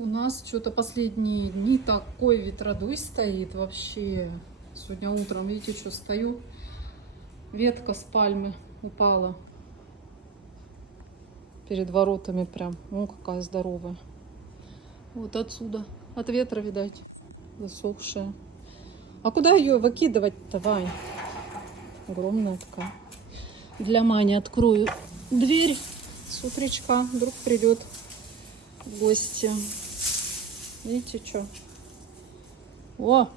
У нас что-то последние дни такой ветродуй стоит вообще. Сегодня утром, видите, что стою, ветка с пальмы упала перед воротами прям. О, какая здоровая. Вот отсюда, от ветра, видать, засохшая. А куда ее выкидывать-то, Вань? Огромная такая. Для Мани открою дверь с утречка. Вдруг придет в гости. Видите, что? О,